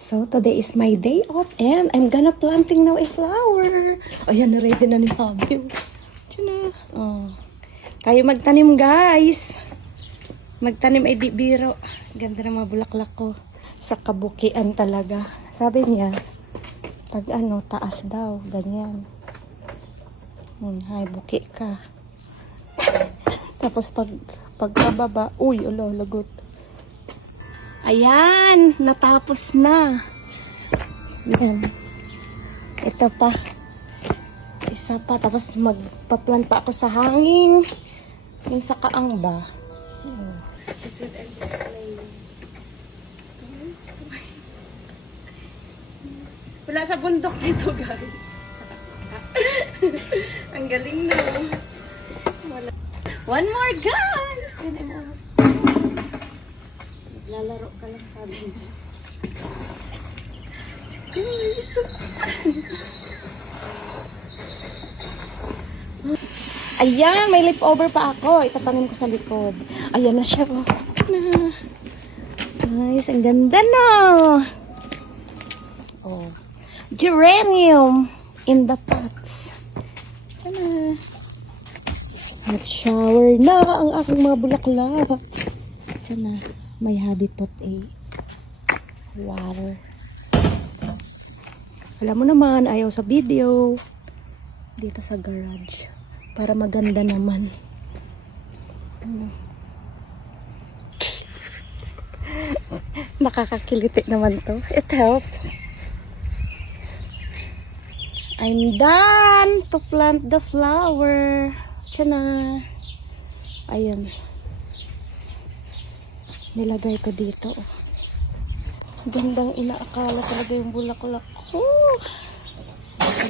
So, today is my day off and I'm gonna planting now a flower. Ayan, ready na ni Fabio. Diyan na. Oh. Tayo magtanim, guys. Magtanim ay di biro. Ganda ng mga bulaklak ko. Sa kabukian talaga. Sabi niya, pag ano, taas daw. Ganyan. Hay, buki ka. Tapos pagkababa, uy, ulo, lagot. Ayan, natapos na. Yan. Ito pa. Isa pa. Tapos magpa-plant pa ako sa hanging. Yung sa kaang ba. Wala sa bundok dito, guys. Ang galing na. Wala. One more, guys! Lalaro ka lang, sabi niya. Guys! Ayan, may leftover pa ako. Itatanim ko sa likod. Ayan na siya. Guys, ang ganda na. Oh. Geranium in the pots. Ayan na. Nag-shower na ang aking mga bulaklak. Ayan na. May habitat water. Alam mo naman, ayaw sa video. Dito sa garage. Para maganda naman. Nakakakiliti naman to. It helps. I'm done to plant the flower. Tiyana. Ayan. Nilagay ko dito. Gandang inaakala talaga yung bulaklak ko.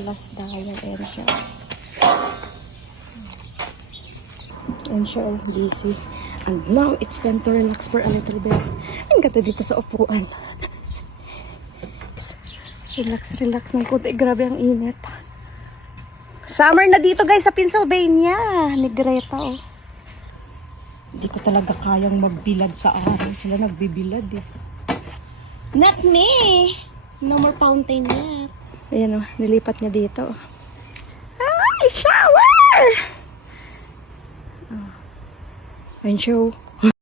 Last dial. Ayan siya. Ayan siya. Busy. And now it's time to relax for a little bit. Ang ganda dito sa upuan. Relax, relax ng konti. Grabe ang init. Summer na dito, guys, sa Pennsylvania. Ni Greta, oh. Hindi ko talaga kayang magbilad sa araw. Sila nagbibilad, eh. Not me! No more fountain yet. Ayan, oh. Nilipat niya dito, oh. Ay, shower! Oh. Ayan siya, oh.